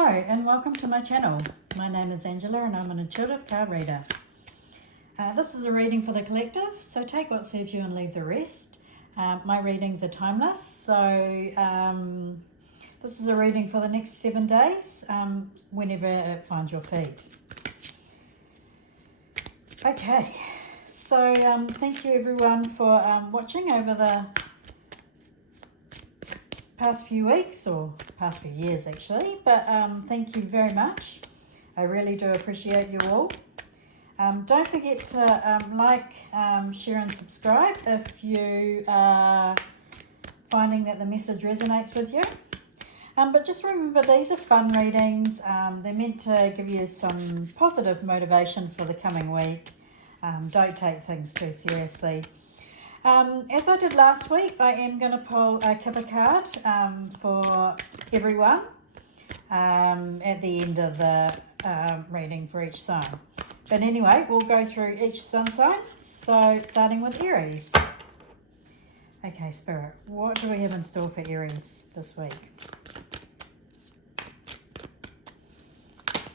Hello and welcome to my channel. My name is Angela and I'm an intuitive card reader. This is a reading for the collective, so take what serves you and leave the rest. My readings are timeless, so this is a reading for the next 7 days, whenever it finds your feet. Okay, so thank you everyone for watching over the past few weeks, or past few years actually, but thank you very much. I really do appreciate you all. Don't forget to like, share and subscribe if you are finding that the message resonates with you. But just remember, these are fun readings. They're meant to give you some positive motivation for the coming week. Don't take things too seriously. As I did last week, I am going to pull a Kipper card for everyone at the end of the reading for each sign. But anyway, we'll go through each sun sign, so starting with Aries. Okay, Spirit, what do we have in store for Aries this week?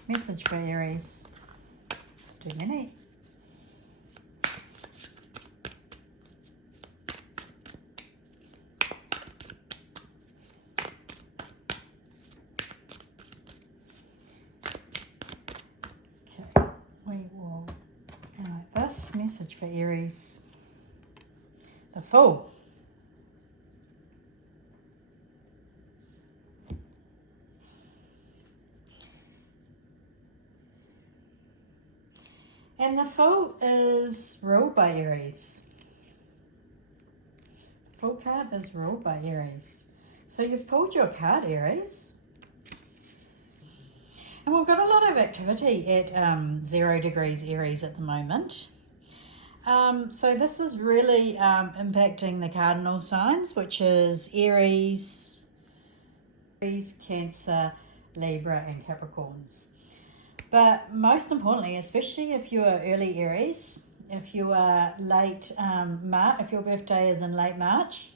Message for Aries. It's too many. We will go like this. Message for Aries. The Fool. And the Fool is ruled by Aries. The Fool card is ruled by Aries. So you've pulled your card, Aries. And we've got a lot of activity at 0 degrees Aries at the moment. So this is really impacting the cardinal signs, which is Aries, Cancer, Libra and Capricorns. But most importantly, especially if you are early Aries, if you are late March, if your birthday is in late March,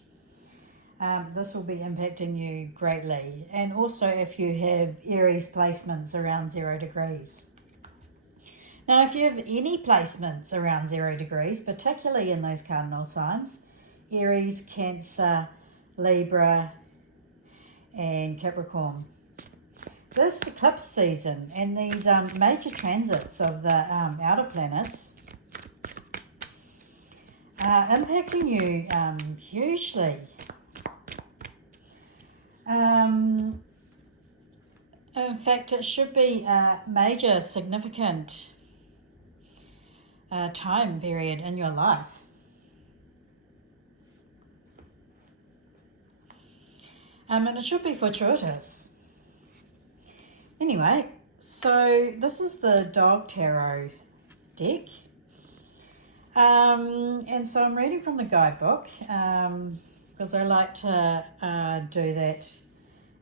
this will be impacting you greatly. And also if you have Aries placements around 0 degrees. Now, if you have any placements around 0 degrees, particularly in those cardinal signs, Aries, Cancer, Libra, and Capricorn, this eclipse season and these major transits of the outer planets are impacting you hugely. In fact, it should be a major significant time period in your life. And it should be fortuitous. Anyway, so this is the Dog Tarot deck. And so I'm reading from the guidebook because I like to do that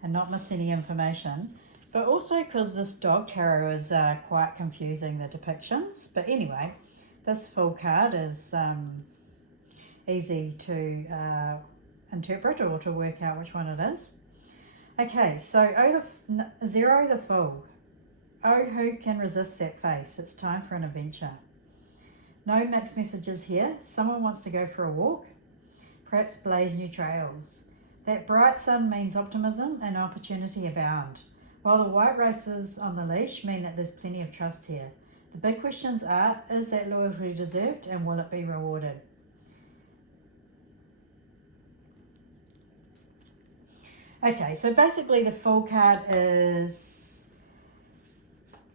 and not miss any information. But also because this Dog Tarot is quite confusing, the depictions. But anyway, this full card is easy to interpret or to work out which one it is. Okay, so Zero the Fool. Oh, who can resist that face? It's time for an adventure. No mixed messages here. Someone wants to go for a walk. Perhaps blaze new trails. That bright sun means optimism and opportunity abound, while the white races on the leash mean that there's plenty of trust here. The big questions are, is that loyalty deserved and will it be rewarded? Okay, so basically the Fool card is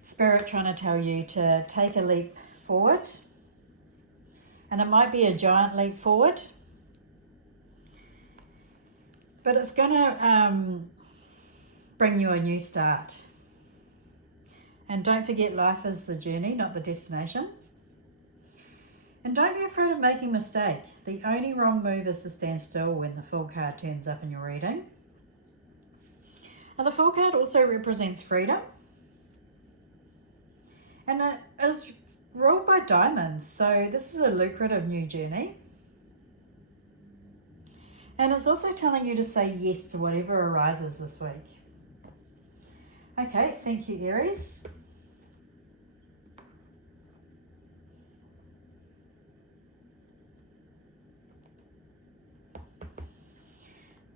Spirit trying to tell you to take a leap forward. And it might be a giant leap forward. But it's going to bring you a new start. And don't forget, life is the journey, not the destination. And don't be afraid of making a mistake. The only wrong move is to stand still when the Fool card turns up in your reading. Now, the Fool card also represents freedom. And it is ruled by diamonds, so this is a lucrative new journey. And it's also telling you to say yes to whatever arises this week. Okay, thank you, Aries.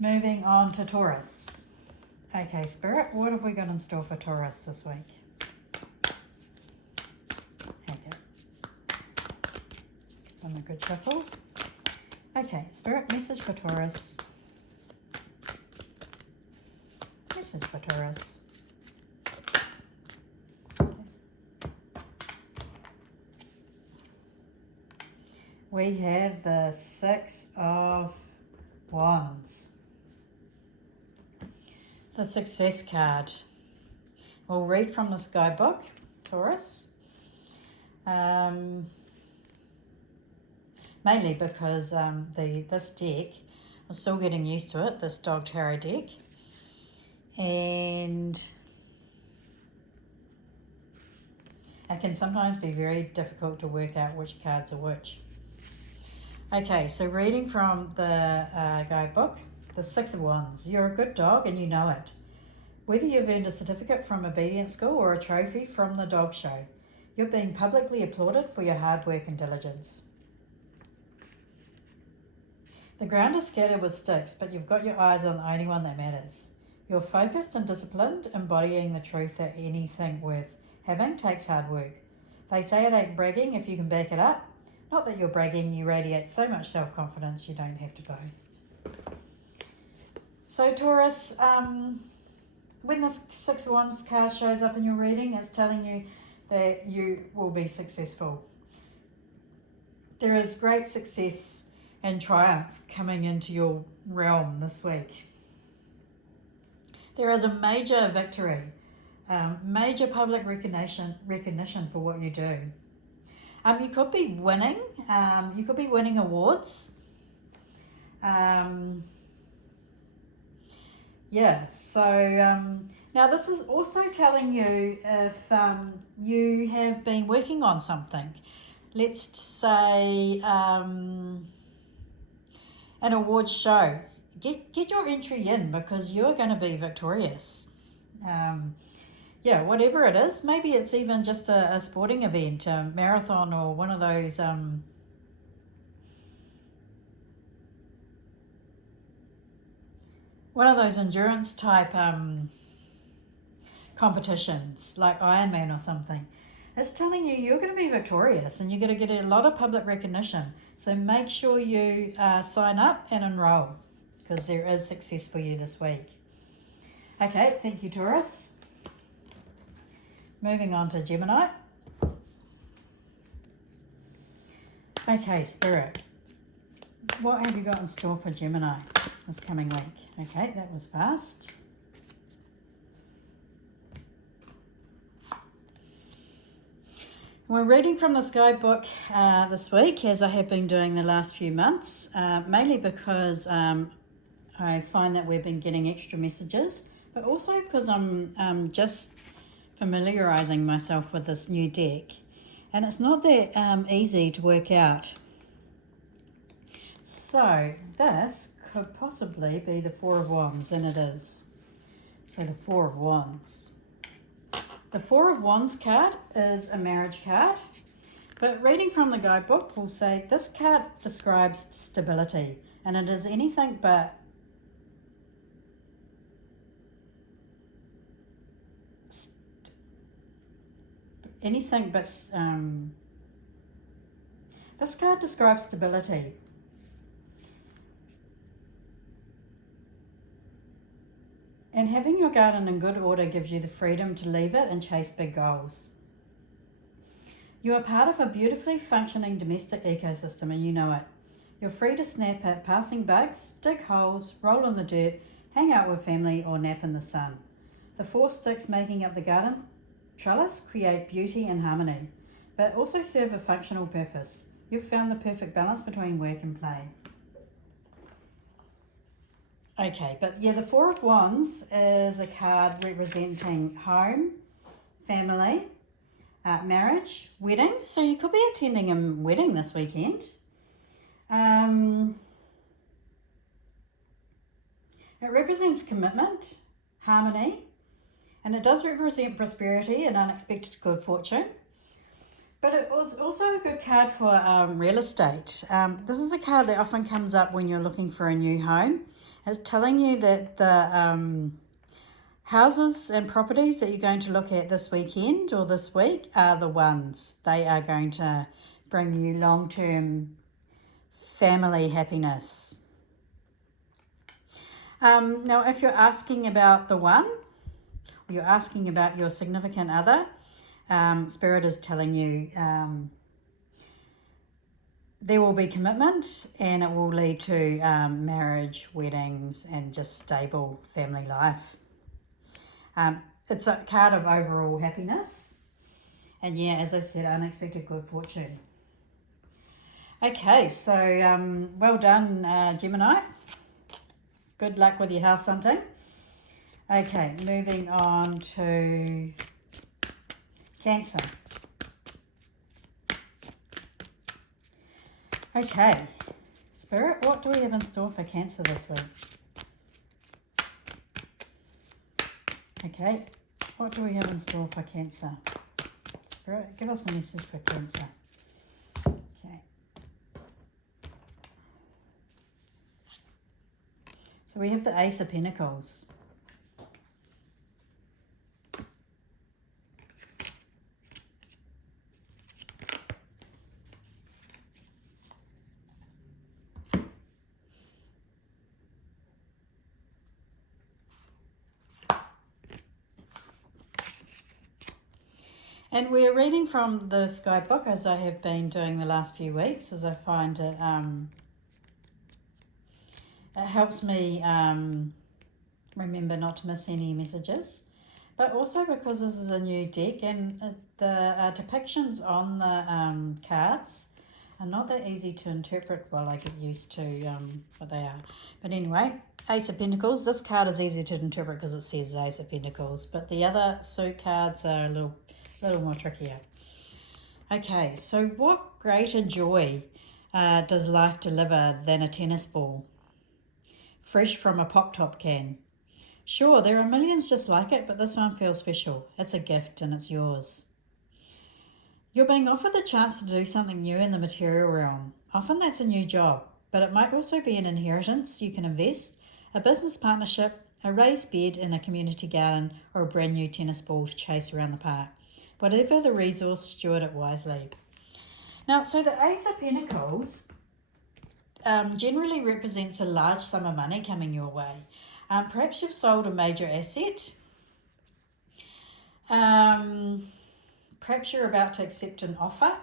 Moving on to Taurus. Okay, Spirit, what have we got in store for Taurus this week? Okay. On the good shuffle. Okay, Spirit, message for Taurus. Message for Taurus. Okay. We have the Six of Wands. The Success card. We'll read from the Sky Book, Taurus. Mainly because this deck, I'm still getting used to it, this Dog Tarot deck. And it can sometimes be very difficult to work out which cards are which. Okay, so reading from the guidebook, the Six of Wands. You're a good dog and you know it. Whether you've earned a certificate from obedience school or a trophy from the dog show, you're being publicly applauded for your hard work and diligence. The ground is scattered with sticks, but you've got your eyes on the only one that matters. You're focused and disciplined, embodying the truth that anything worth having takes hard work. They say it ain't bragging if you can back it up. Not that you're bragging, you radiate so much self-confidence you don't have to boast. So Taurus, when the Six of Wands card shows up in your reading, it's telling you that you will be successful. There is great success and triumph coming into your realm this week. There is a major victory, major public recognition for what you do. You could be winning. You could be winning awards. Yeah, so now this is also telling you if you have been working on something. Let's say an award show. Get your entry in because you're going to be victorious. Yeah, whatever it is. Maybe it's even just a sporting event, a marathon or one of those endurance type competitions like Ironman or something. It's telling you you're going to be victorious and you're going to get a lot of public recognition. So make sure you sign up and enroll because there is success for you this week. Okay, thank you, Taurus. Moving on to Gemini. Okay, Spirit. What have you got in store for Gemini this coming week? Okay, that was fast. We're reading from the Sky Book this week, as I have been doing the last few months, mainly because I find that we've been getting extra messages, but also because I'm just familiarising myself with this new deck, and it's not that easy to work out. So this could possibly be the Four of Wands, and it is. So the Four of Wands. The Four of Wands card is a marriage card, but reading from the guidebook will say this card describes stability, and it is anything but this card describes stability. And having your garden in good order gives you the freedom to leave it and chase big goals. You are part of a beautifully functioning domestic ecosystem and you know it. You're free to snap at passing bugs, dig holes, roll in the dirt, hang out with family or nap in the sun. The four sticks making up the garden trellis create beauty and harmony, but also serve a functional purpose. You've found the perfect balance between work and play. Okay, but yeah, the Four of Wands is a card representing home, family, marriage, weddings. So you could be attending a wedding this weekend. It represents commitment, harmony, And it does represent prosperity and unexpected good fortune. But it was also a good card for real estate. This is a card that often comes up when you're looking for a new home. It's telling you that the houses and properties that you're going to look at this weekend or this week are the ones. They are going to bring you long-term family happiness. Now, if you're asking about the one, or you're asking about your significant other, Spirit is telling you there will be commitment and it will lead to marriage, weddings, and just stable family life. It's a card of overall happiness. And yeah, as I said, unexpected good fortune. Okay, so well done, Gemini. Good luck with your house hunting. Okay, moving on to Cancer. Okay, Spirit, what do we have in store for Cancer this week? Okay, what do we have in store for Cancer? Spirit, give us a message for Cancer. Okay. So we have the Ace of Pentacles. And we're reading from the Sky Book, as I have been doing the last few weeks, as I find it it helps me remember not to miss any messages, but also because this is a new deck and the depictions on the cards are not that easy to interpret while I get used to what they are. But anyway, Ace of Pentacles, this card is easy to interpret because it says Ace of Pentacles, but the other suit cards are a little more trickier. Okay, so what greater joy does life deliver than a tennis ball, fresh from a pop-top can? Sure, there are millions just like it, but this one feels special. It's a gift and it's yours. You're being offered the chance to do something new in the material realm. Often that's a new job, but it might also be an inheritance you can invest, a business partnership, a raised bed in a community garden, or a brand new tennis ball to chase around the park. Whatever the resource, steward it wisely. Now, so the Ace of Pentacles generally represents a large sum of money coming your way. Perhaps you've sold a major asset. Perhaps you're about to accept an offer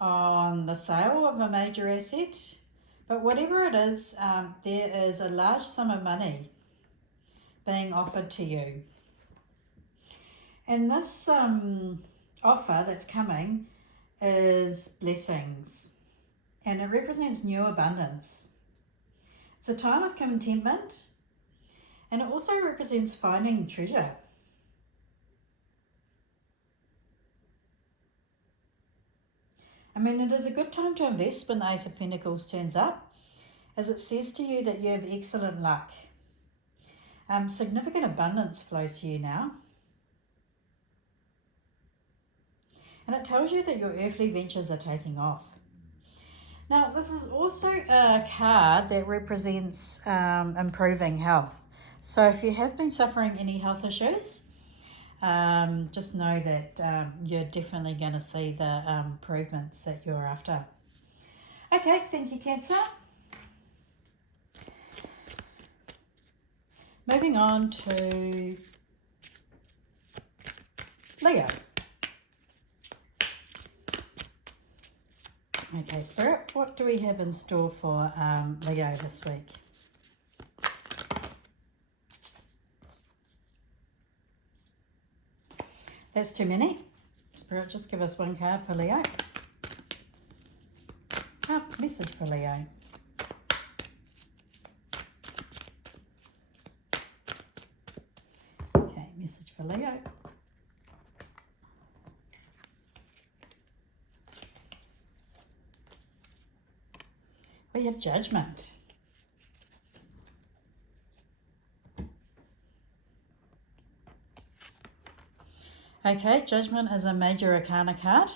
on the sale of a major asset. But whatever it is, there is a large sum of money being offered to you. And this offer that's coming is blessings, and it represents new abundance. It's a time of contentment, and it also represents finding treasure. I mean, it is a good time to invest when the Ace of Pentacles turns up, as it says to you that you have excellent luck. Significant abundance flows to you now. And it tells you that your earthly ventures are taking off. Now, this is also a card that represents improving health. So if you have been suffering any health issues, just know that you're definitely going to see the improvements that you're after. Okay, thank you, Cancer. Moving on to Leo. Okay, Spirit, what do we have in store for Leo this week? That's too many. Spirit, just give us one card for Leo. Message for Leo. Okay, message for Leo. We have Judgment. Okay, Judgment is a major arcana card,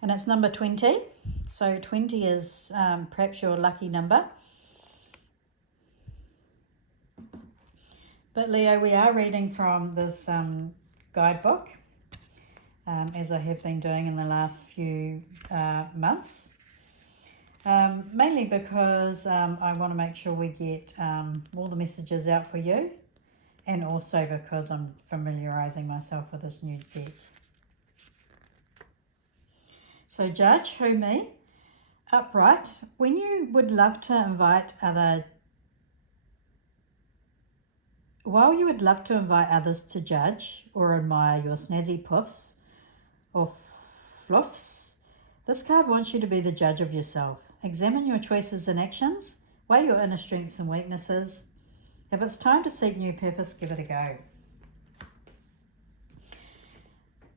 and it's number 20. So 20 is perhaps your lucky number. But Leo, we are reading from this guidebook, as I have been doing in the last few months. Mainly because I want to make sure we get all the messages out for you, and also because I'm familiarising myself with this new deck. So Judge, who, me? Upright, when you would love to invite while you would love to invite others to judge or admire your snazzy puffs or fluffs, this card wants you to be the judge of yourself. Examine your choices and actions, weigh your inner strengths and weaknesses. If it's time to seek new purpose, give it a go.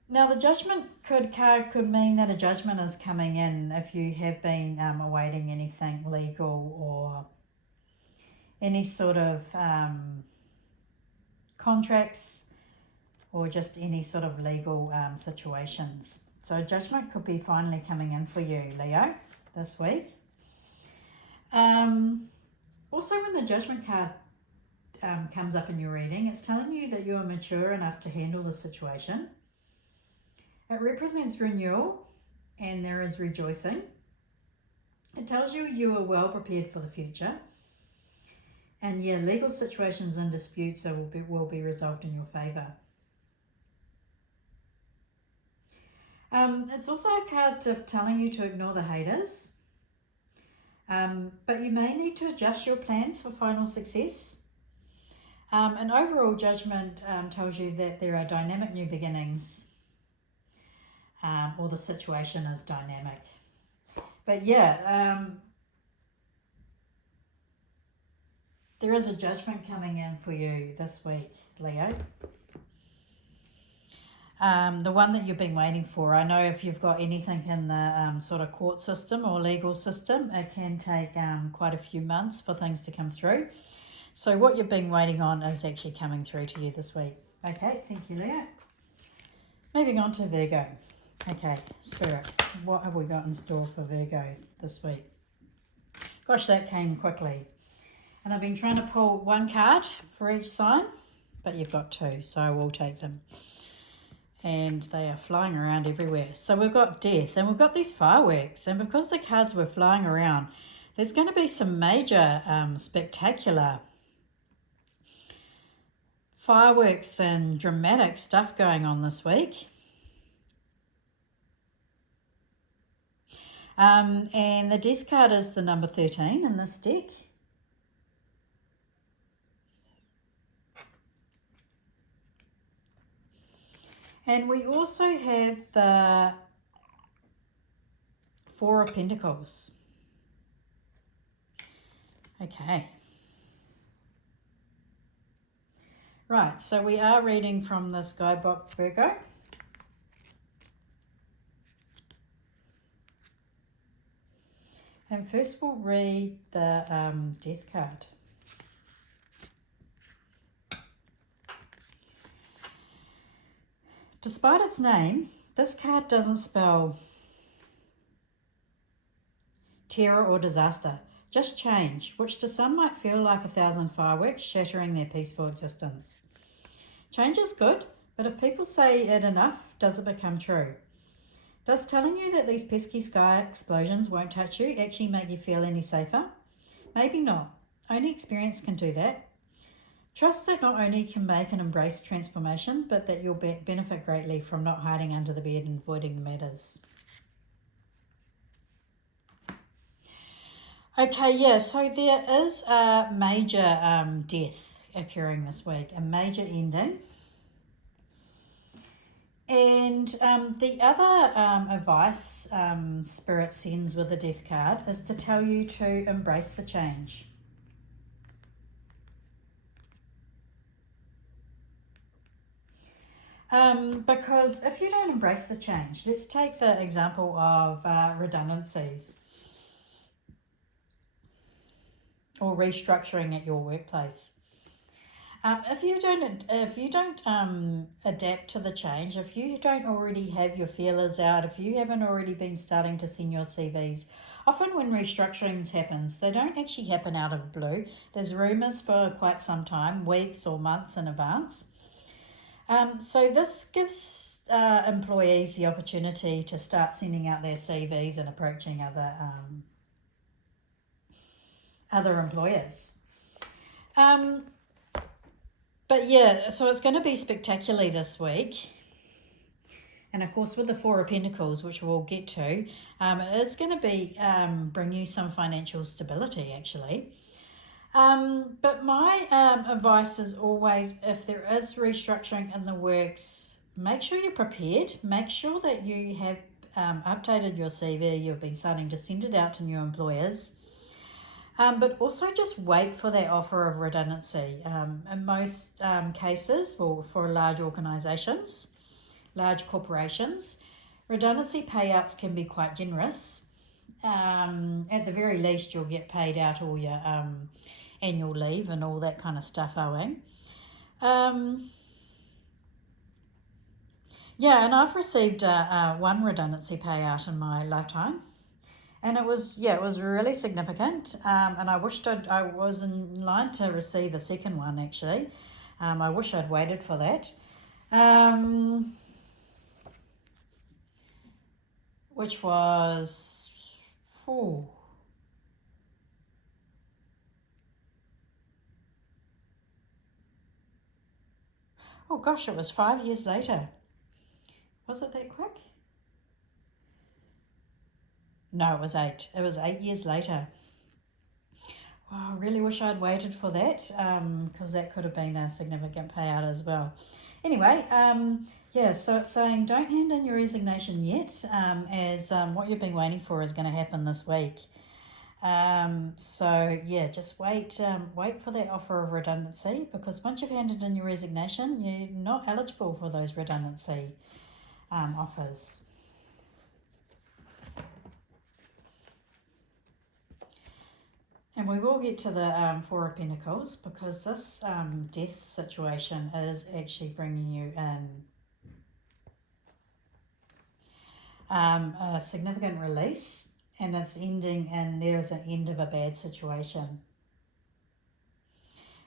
Now, the Judgment card could mean that a judgment is coming in if you have been awaiting anything legal or any sort of contracts or just any sort of legal situations. So judgment could be finally coming in for you, Leo, this week. Also, when the Judgment card comes up in your reading, it's telling you that you are mature enough to handle the situation. It represents renewal and there is rejoicing. It tells you you are well prepared for the future. And yeah, legal situations and disputes will be resolved in your favour. It's also a card of telling you to ignore the haters. But you may need to adjust your plans for final success. An overall Judgment tells you that there are dynamic new beginnings, or the situation is dynamic. But yeah, there is a judgment coming in for you this week, Leo. The one that you've been waiting for. I know if you've got anything in the sort of court system or legal system, it can take quite a few months for things to come through. So what you've been waiting on is actually coming through to you this week. Okay, thank you, Leo. Moving on to Virgo. Okay, Spirit, what have we got in store for Virgo this week? Gosh, that came quickly. And I've been trying to pull one card for each sign, but you've got two, so I will take them. And they are flying around everywhere. So we've got death, and we've got these fireworks. And because the cards were flying around, there's going to be some major spectacular fireworks and dramatic stuff going on this week. And the death card is the number 13 in this deck. And we also have the Four of Pentacles. Okay. Right, so we are reading from this guidebook, Virgo. And first we'll read the death card. Despite its name, this card doesn't spell terror or disaster, just change, which to some might feel like 1,000 fireworks shattering their peaceful existence. Change is good, but if people say it enough, does it become true? Does telling you that these pesky sky explosions won't touch you actually make you feel any safer? Maybe not. Only experience can do that. Trust that not only can make and embrace transformation, but that you'll benefit greatly from not hiding under the bed and avoiding the matters. Okay, yeah, so there is a major death occurring this week, a major ending. And the other advice Spirit sends with the death card is to tell you to embrace the change. Because if you don't embrace the change, let's take the example of redundancies or restructuring at your workplace. If you don't adapt to the change, if you don't already have your feelers out, if you haven't already been starting to send your CVs, often when restructurings happens, they don't actually happen out of the blue. There's rumours for quite some time, weeks or months in advance. So this gives employees the opportunity to start sending out their CVs and approaching other employers. But yeah, so it's going to be spectacularly this week. And of course, with the Four of Pentacles, which we'll get to, it is going to be bring you some financial stability, actually. But my advice is always, if there is restructuring in the works, make sure you're prepared. Make sure that you have updated your CV. You've been starting to send it out to new employers. But also just wait for that offer of redundancy. In most cases, well, for large organisations, large corporations, redundancy payouts can be quite generous. At the very least, you'll get paid out all your annual leave and all that kind of stuff owing. Yeah, and I've received one redundancy payout in my lifetime. And it was really significant, and I wished I was in line to receive a second one, actually. I wish I'd waited for that. Which was, oh gosh, it was 5 years later. Was it that quick? No, it was 8. It was 8 years later. Wow, I really wish I'd waited for that, because that could have been a significant payout as well. Anyway, yeah, so it's saying don't hand in your resignation yet, as what you've been waiting for is going to happen this week. So yeah, just wait for that offer of redundancy, because once you've handed in your resignation, you're not eligible for those redundancy offers. And we will get to the Four of Pentacles, because this death situation is actually bringing you in a significant release, and it's ending, and there is an end of a bad situation.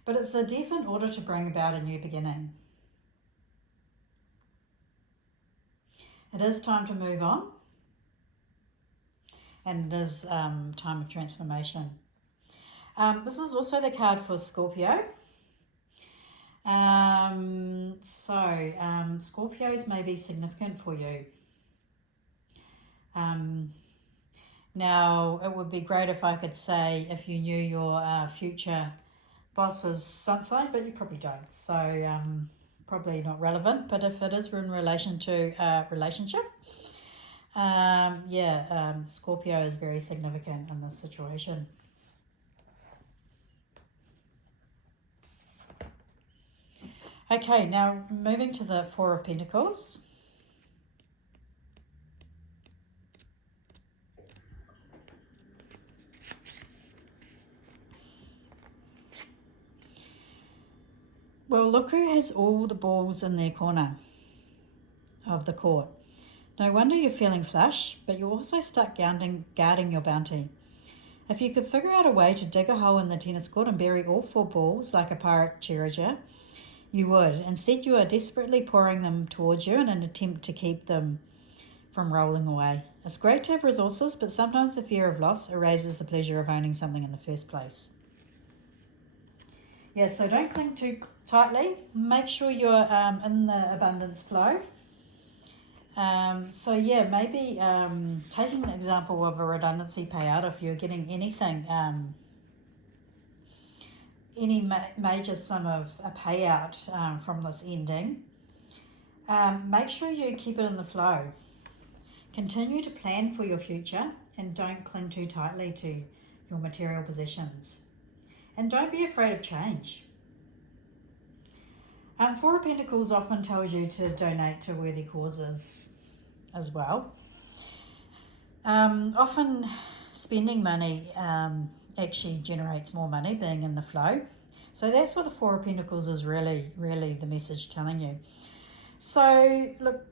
But it's a death in order to bring about a new beginning. It is time to move on, and it is time of transformation. This is also the card for Scorpio. Scorpios may be significant for you. Now, it would be great if I could say if you knew your future boss's sun sign, but you probably don't. So probably not relevant. But if it is in relation to a relationship, Scorpio is very significant in this situation. Okay, now moving to the Four of Pentacles. Well, look who has all the balls in their corner of the court. No wonder you're feeling flush, but you also start guarding your bounty. If you could figure out a way to dig a hole in the tennis court and bury all 4 balls like a pirate treasure, you would. Instead, you are desperately pouring them towards you in an attempt to keep them from rolling away. It's great to have resources, but sometimes the fear of loss erases the pleasure of owning something in the first place. Yeah, so don't cling too tightly. Make sure you're in the abundance flow. Maybe taking the example of a redundancy payout, if you're getting anything, any major sum of a payout from this ending, make sure you keep it in the flow. Continue to plan for your future, and don't cling too tightly to your material possessions. And don't be afraid of change. Four of Pentacles often tells you to donate to worthy causes as well. Often spending money actually generates more money, being in the flow. So that's what the Four of Pentacles is really the message telling you. So look,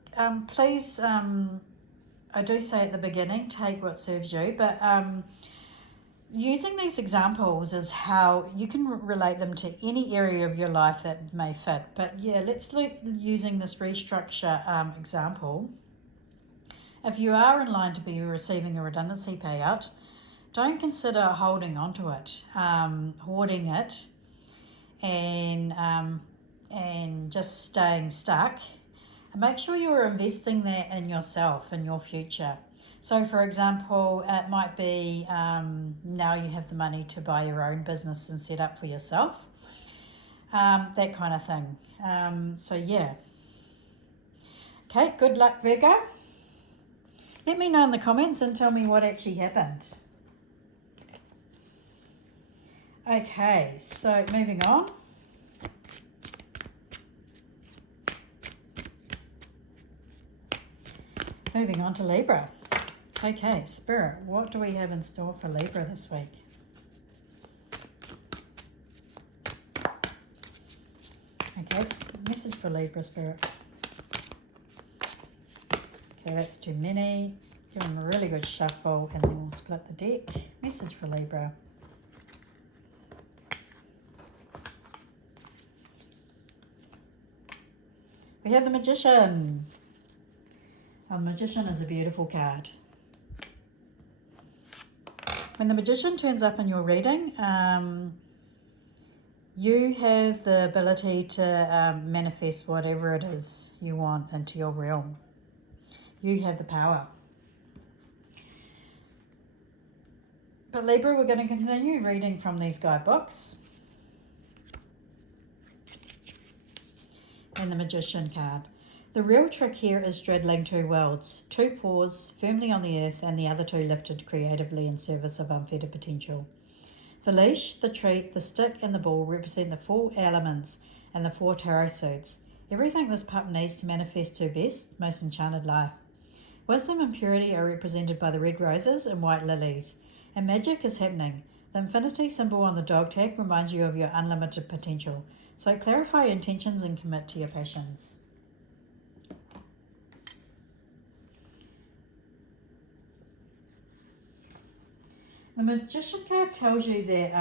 please, I do say at the beginning, take what serves you, but using these examples is how you can relate them to any area of your life that may fit. But yeah, let's look using this restructure example. If you are in line to be receiving a redundancy payout, don't consider holding on to it, hoarding it, and just staying stuck. And make sure you're investing that in yourself, in your future. So, for example, it might be now you have the money to buy your own business and set up for yourself, that kind of thing. So, yeah. Okay, good luck, Virgo. Let me know in the comments and tell me what actually happened. Okay, so moving on. Moving on to Libra. Okay, Spirit, what do we have in store for Libra this week? Okay, it's a message for Libra, Spirit. Okay, that's too many. Give them a really good shuffle and then we'll split the deck. Message for Libra. We have the Magician. The Magician is a beautiful card. When the Magician turns up in your reading, you have the ability to manifest whatever it is you want into your realm. You have the power. But Libra, we're going to continue reading from these guidebooks. And the Magician card. The real trick here is straddling two worlds, two paws firmly on the earth and the other two lifted creatively in service of unfettered potential. The leash, the treat, the stick and the ball represent the four elements and the four tarot suits, everything this pup needs to manifest her best, most enchanted life. Wisdom and purity are represented by the red roses and white lilies, and magic is happening. The infinity symbol on the dog tag reminds you of your unlimited potential, so clarify your intentions and commit to your passions. The Magician card tells you that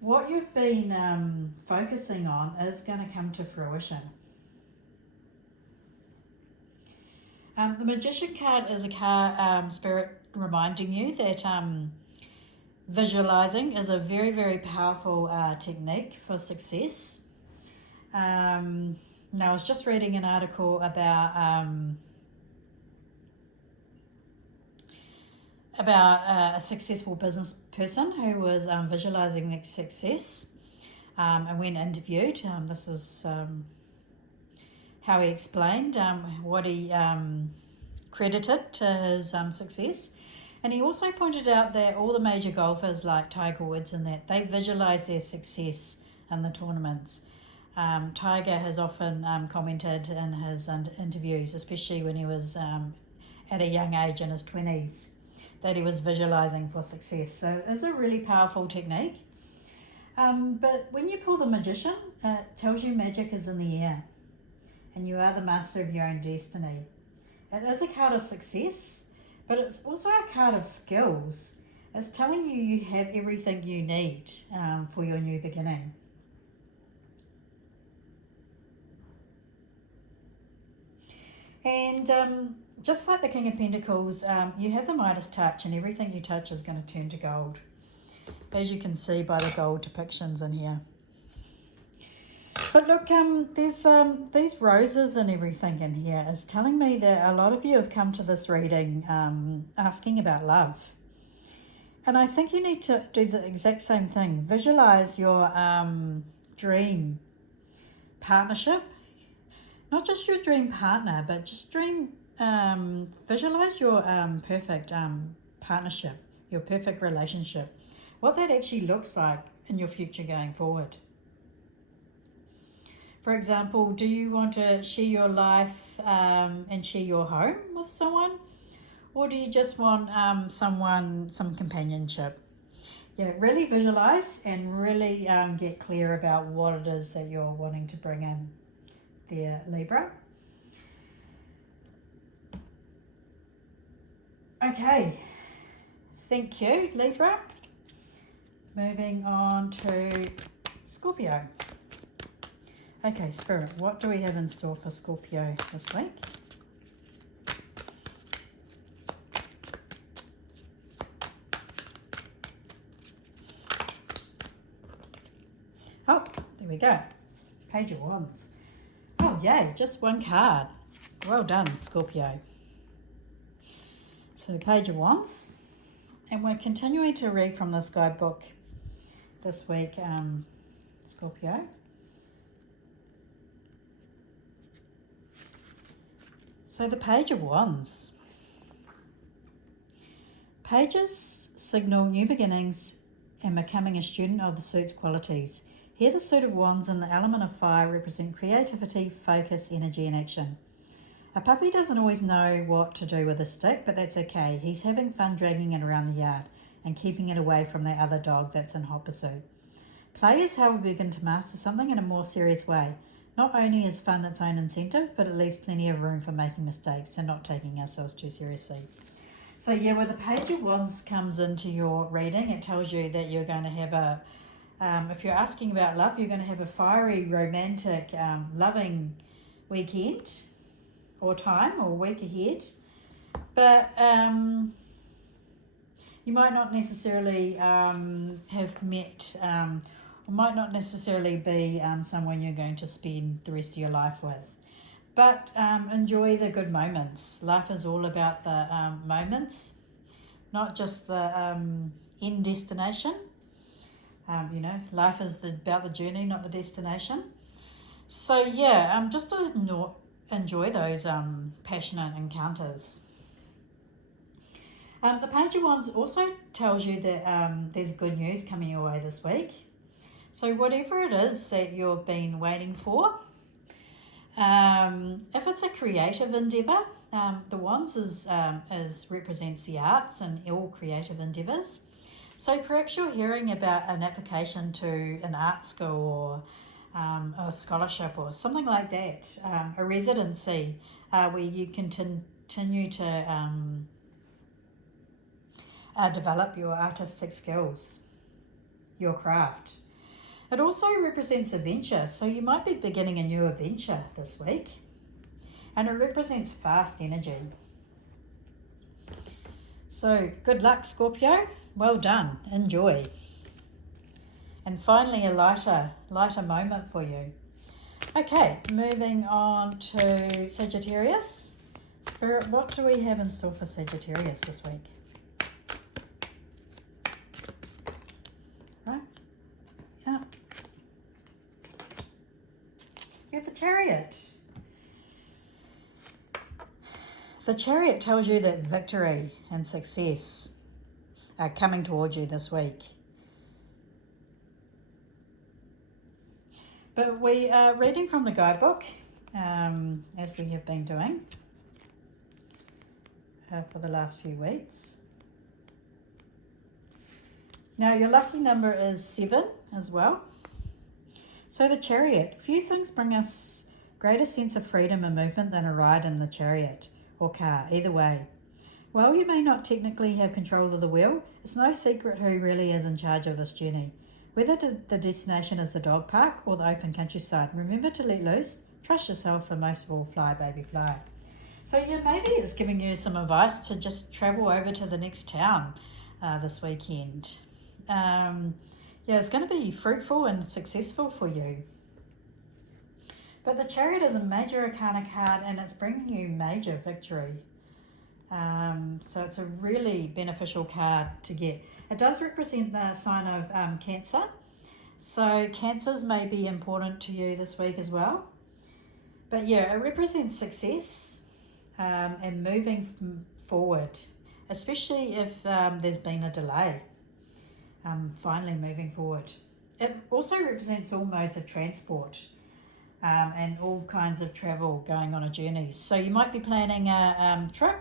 what you've been focusing on is going to come to fruition. The Magician card is a card, Spirit, reminding you that visualizing is a very, very powerful technique for success. Now, I was just reading an article about a successful business person who was visualizing their success, and when interviewed, this was how he explained what he credited to his success. And he also pointed out that all the major golfers like Tiger Woods and that, they visualize their success in the tournaments. Tiger has often commented in his interviews, especially when he was at a young age in his 20s, that he was visualizing for success. So it's a really powerful technique. But when you pull the Magician, it tells you magic is in the air and you are the master of your own destiny. It is a card of success, but it's also a card of skills. It's telling you you have everything you need for your new beginning. And just like the King of Pentacles, you have the Midas touch and everything you touch is going to turn to gold, as you can see by the gold depictions in here. But look, there's these roses and everything in here is telling me that a lot of you have come to this reading asking about love. And I think you need to do the exact same thing. Visualize your dream partnership. Not just your dream partner, but just visualize your perfect partnership, your perfect relationship. What that actually looks like in your future going forward. For example, do you want to share your life and share your home with someone? Or do you just want some companionship? yeah, really visualize and really get clear about what it is that you're wanting to bring in there, Libra. Okay, thank you, Libra. Moving on to Scorpio. Okay, Spirit, what do we have in store for Scorpio this week? Oh, there we go. Page of Wands. Oh, yay, just one card. Well done, Scorpio. So, Page of Wands. And we're continuing to read from this guidebook this week, Scorpio. So, the Page of Wands. Pages signal new beginnings and becoming a student of the suit's qualities. Here, the suit of wands and the element of fire represent creativity, focus, energy, and action. A puppy doesn't always know what to do with a stick, but that's okay. He's having fun dragging it around the yard and keeping it away from that other dog that's in hot pursuit. Play is how we begin to master something in a more serious way. Not only is fun its own incentive, but it leaves plenty of room for making mistakes and not taking ourselves too seriously. So yeah, where the Page of Wands comes into your reading, it tells you that you're going to have a if you're asking about love, you're going to have a fiery, romantic, loving weekend or time or week ahead. But you might not necessarily have met or might not necessarily be someone you're going to spend the rest of your life with. But enjoy the good moments. Life is all about the moments, not just the end destination. Life is about the journey, not the destination. So yeah, just to enjoy those passionate encounters. The Page of Wands also tells you that there's good news coming your way this week. So whatever it is that you've been waiting for, if it's a creative endeavour, the Wands represents the arts and all creative endeavours. So perhaps you're hearing about an application to an art school or a scholarship or something like that, a residency where you can continue to develop your artistic skills, your craft. It also represents adventure, so you might be beginning a new adventure this week, and it represents fast energy. So good luck, Scorpio. Well done. Enjoy. And finally, a lighter moment for you. Okay, moving on to Sagittarius. Spirit, what do we have in store for Sagittarius this week? Right? Yeah. You're the Chariot. The Chariot tells you that victory and success are coming towards you this week. But we are reading from the guidebook, as we have been doing for the last few weeks. Now, your lucky number is 7 as well. So the Chariot. Few things bring us greater sense of freedom and movement than a ride in the chariot or car, either way. While you may not technically have control of the wheel, it's no secret who really is in charge of this journey. Whether the destination is the dog park or the open countryside, remember to let loose, trust yourself, and most of all, fly, baby, fly. So yeah, maybe it's giving you some advice to just travel over to the next town this weekend. It's going to be fruitful and successful for you. But the Chariot is a major arcana card and it's bringing you major victory. So it's a really beneficial card to get. It does represent the sign of Cancer. So Cancers may be important to you this week as well. But yeah, it represents success and moving forward, especially if there's been a delay. Finally moving forward. It also represents all modes of transport and all kinds of travel going on a journey. So you might be planning a trip.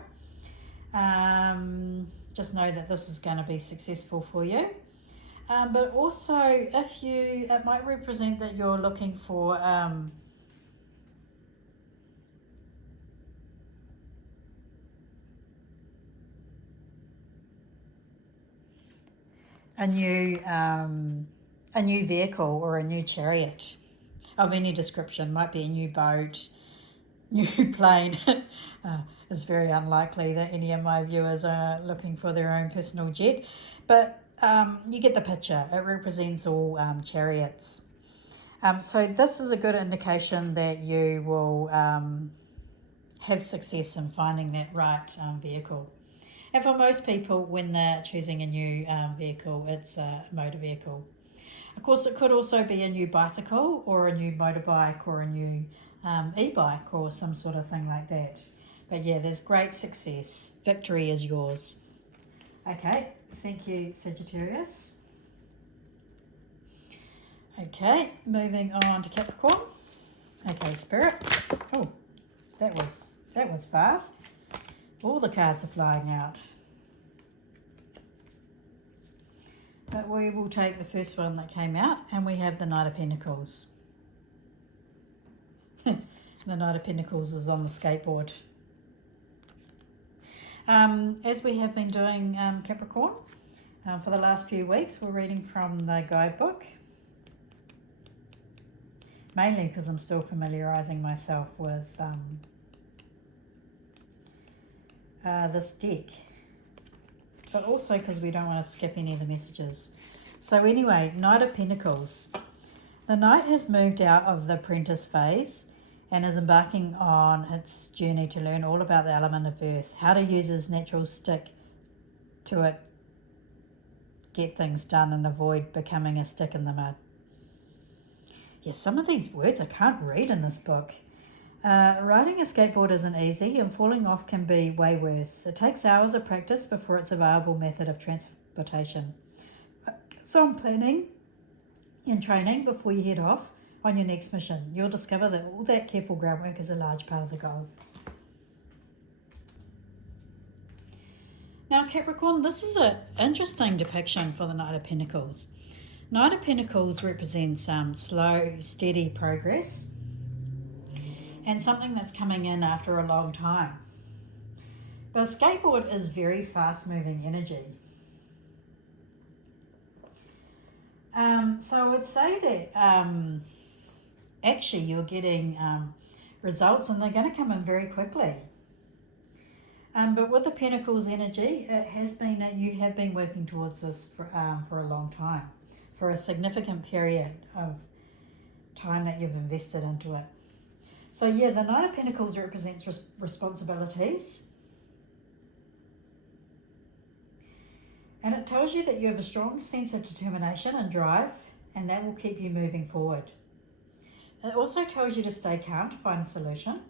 Just know that this is going to be successful for you. But also, it might represent that you're looking for a new vehicle or a new chariot of any description. Might be a new boat, new plane. It's very unlikely that any of my viewers are looking for their own personal jet, but you get the picture. It represents all chariots. So this is a good indication that you will have success in finding that right vehicle. And for most people, when they're choosing a new vehicle, it's a motor vehicle. Of course, it could also be a new bicycle or a new motorbike or a new e-bike or some sort of thing like that. But yeah, there's great success. Victory is yours. Okay, thank you, Sagittarius. Okay, moving on to Capricorn. Okay, Spirit. Oh, that was fast. All the cards are flying out. But we will take the first one that came out, and we have the Knight of Pentacles. The Knight of Pentacles is on the skateboard. As we have been doing, Capricorn, for the last few weeks, we're reading from the guidebook. Mainly because I'm still familiarising myself with this deck. But also because we don't want to skip any of the messages. So anyway, Knight of Pentacles. The Knight has moved out of the apprentice phase and is embarking on its journey to learn all about the element of earth, how to use his natural stick to it, get things done and avoid becoming a stick in the mud. Yes, some of these words I can't read in this book. Riding a skateboard isn't easy, and falling off can be way worse. It takes hours of practice before it's a viable method of transportation. So I'm planning and training before you head off on your next mission. You'll discover that all that careful groundwork is a large part of the goal. Now, Capricorn, this is an interesting depiction for the Knight of Pentacles. Knight of Pentacles represents slow, steady progress and something that's coming in after a long time. But a skateboard is very fast-moving energy. So I would say that actually you're getting results, and they're going to come in very quickly. But with the Pentacles energy, it has been you have been working towards this for a long time, for a significant period of time that you've invested into it. So yeah, the Knight of Pentacles represents responsibilities. And it tells you that you have a strong sense of determination and drive, and that will keep you moving forward. It also tells you to stay calm to find a solution,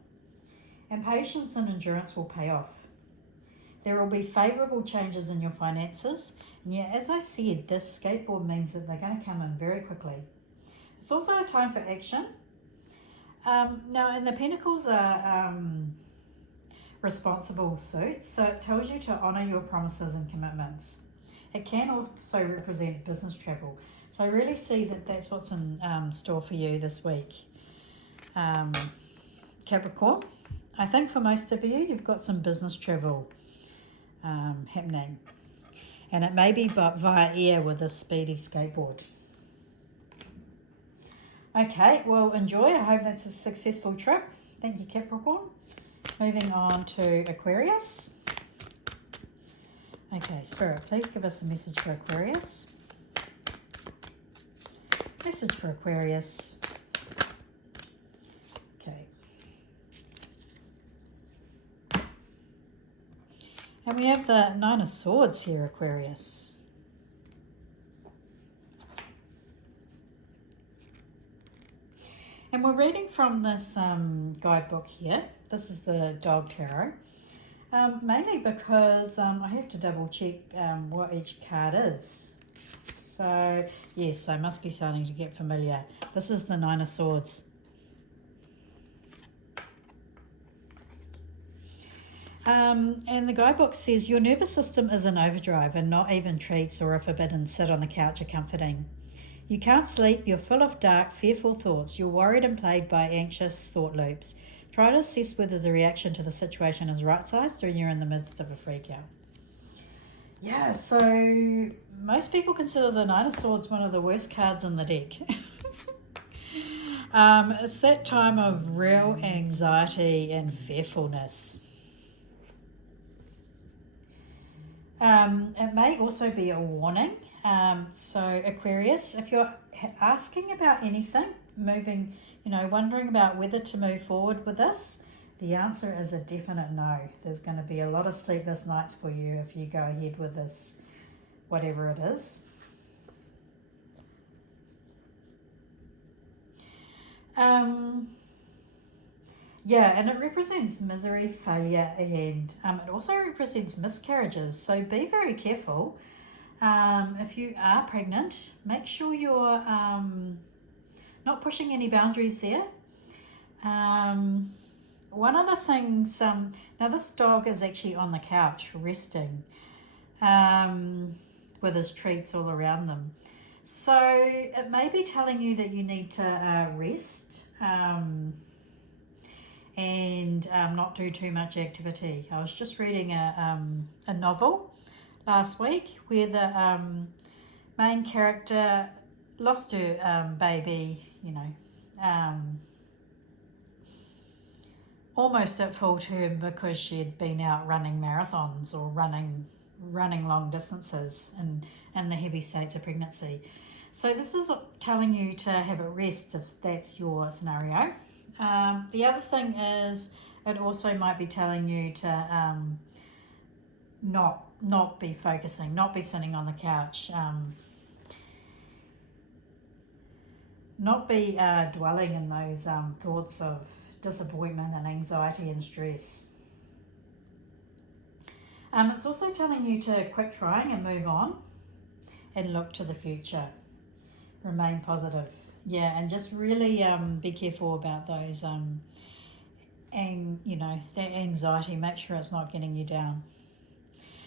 and patience and endurance will pay off. There will be favourable changes in your finances, and yeah, as I said, this skateboard means that they're going to come in very quickly. It's also a time for action. Now, and the Pentacles are responsible suits, so it tells you to honour your promises and commitments. It can also represent business travel. So I really see that that's what's in store for you this week, Capricorn. I think for most of you, you've got some business travel happening. And it may be via air with a speedy skateboard. Okay, well, enjoy. I hope that's a successful trip. Thank you, Capricorn. Moving on to Aquarius. Okay, Spirit, please give us a message for Aquarius. Message for Aquarius. Okay. And we have the Nine of Swords here, Aquarius. And we're reading from this guidebook here. This is the Dog Tarot. Mainly because I have to double check what each card is. So, yes, I must be starting to get familiar. This is the Nine of Swords. And the guidebook says your nervous system is in overdrive and not even treats or a forbidden sit on the couch are comforting. You can't sleep, you're full of dark, fearful thoughts, you're worried and plagued by anxious thought loops. Try to assess whether the reaction to the situation is right-sized or you're in the midst of a freak out. Yeah, so most people consider the Knight of Swords one of the worst cards in the deck. It's that time of real anxiety and fearfulness. It may also be a warning. So Aquarius, if you're asking about anything, moving, wondering about whether to move forward with this, the answer is a definite no. There's going to be a lot of sleepless nights for you if you go ahead with this, whatever it is. Yeah, and it represents misery, failure, and it also represents miscarriages. So be very careful. If you are pregnant, make sure you're not pushing any boundaries there. One of the things, now this dog is actually on the couch resting with his treats all around them. So it may be telling you that you need to rest and not do too much activity. I was just reading a novel last week where the main character lost her baby, almost at full term because she had been out running marathons or running long distances in the heavy states of pregnancy. So this is telling you to have a rest if that's your scenario. The other thing is it also might be telling you to not be focusing, not be sitting on the couch, not be dwelling in those thoughts of disappointment and anxiety and stress. It's also telling you to quit trying and move on and look to the future. Remain positive. Yeah, and just really be careful about those that anxiety. Make sure it's not getting you down.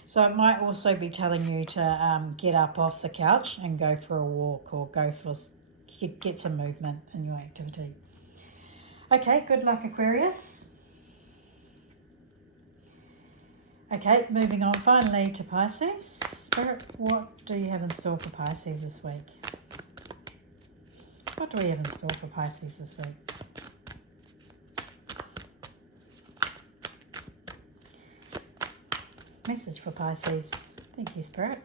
So it might also be telling you to get up off the couch and go for a walk or get some movement in your activity. Okay, good luck, Aquarius. Okay, moving on finally to Pisces. Spirit, what do you have in store for Pisces this week? What do we have in store for Pisces this week? Message for Pisces. Thank you, Spirit.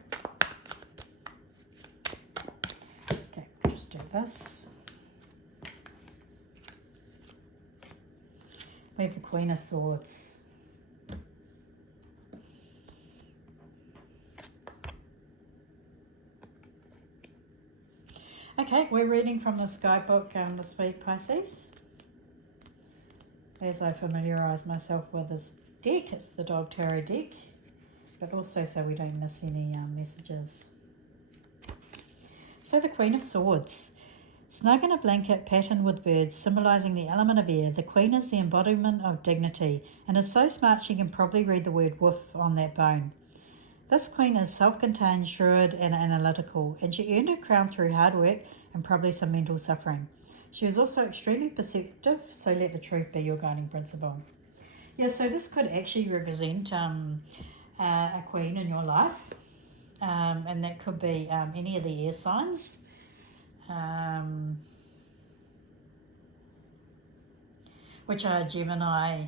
Okay, just do this. We have the Queen of Swords. Okay, we're reading from the Sky Book this week, Pisces. As I familiarise myself with this deck, it's the Dog Tarot deck, but also so we don't miss any messages. So the Queen of Swords. Snug in a blanket patterned with birds, symbolising the element of air, the Queen is the embodiment of dignity and is so smart she can probably read the word woof on that bone. This Queen is self-contained, shrewd and analytical, and she earned her crown through hard work and probably some mental suffering. She is also extremely perceptive, so let the truth be your guiding principle. Yeah, so this could actually represent a queen in your life, and that could be any of the air signs. Which are Gemini,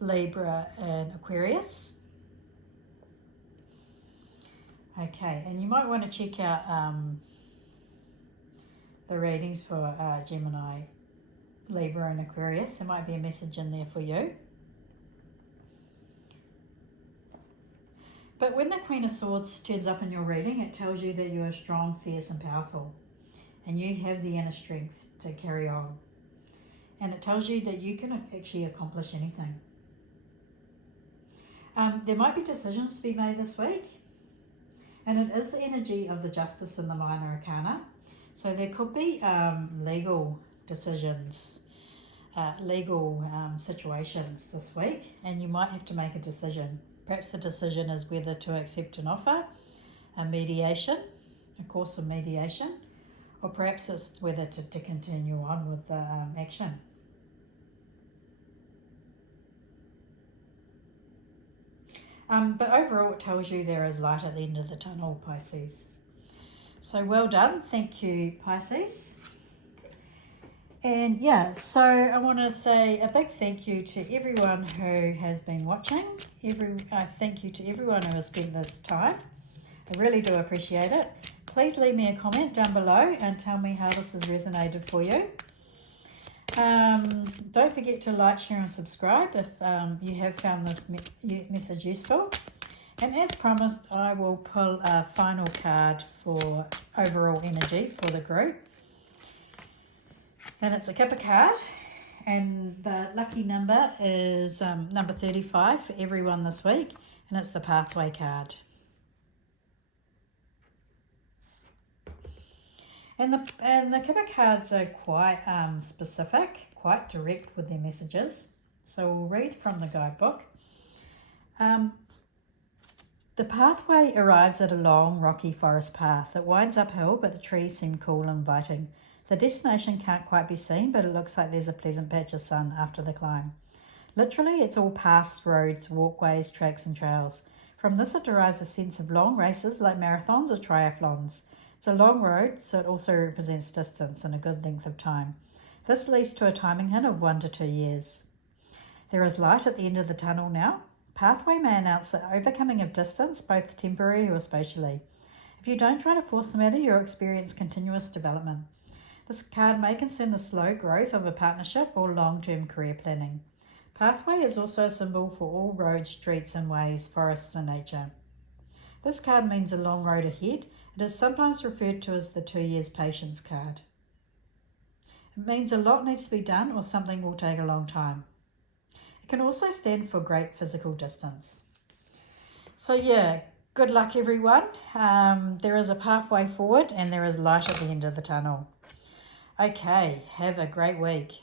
Libra and Aquarius. Okay, and you might want to check out the readings for Gemini, Libra and Aquarius. There might be a message in there for you. But when the Queen of Swords turns up in your reading, it tells you that you are strong, fierce and powerful. And you have the inner strength to carry on. And it tells you that you can actually accomplish anything. There might be decisions to be made this week. And it is the energy of the Justice and the Minor Arcana. So there could be legal decisions, legal situations this week, and you might have to make a decision. Perhaps the decision is whether to accept an offer, a course of mediation, or perhaps it's whether to continue on with the action. But overall, it tells you there is light at the end of the tunnel, Pisces. So well done. Thank you, Pisces. And yeah, so I want to say a big thank you to everyone who has been watching. Thank you to everyone who has spent this time. I really do appreciate it. Please leave me a comment down below and tell me how this has resonated for you. Don't forget to like, share and subscribe if you have found this message useful. And as promised, I will pull a final card for overall energy for the group. And it's a Kipper card. And the lucky number is number 35 for everyone this week. And it's the Pathway card. And the Kipper cards are quite specific, quite direct with their messages. So we'll read from the guidebook. The pathway arrives at a long, rocky forest path. It winds uphill, but the trees seem cool and inviting. The destination can't quite be seen, but it looks like there's a pleasant patch of sun after the climb. Literally, it's all paths, roads, walkways, tracks and trails. From this, it derives a sense of long races like marathons or triathlons. It's a long road, so it also represents distance and a good length of time. This leads to a timing hint of 1 to 2 years. There is light at the end of the tunnel now. Pathway may announce the overcoming of distance, both temporary or spatially. If you don't try to force the matter, you'll experience continuous development. This card may concern the slow growth of a partnership or long-term career planning. Pathway is also a symbol for all roads, streets and ways, forests and nature. This card means a long road ahead. It is sometimes referred to as the 2 years patience card. It means a lot needs to be done or something will take a long time. It can also stand for great physical distance. So yeah, good luck everyone. There is a pathway forward and there is light at the end of the tunnel. Okay, have a great week.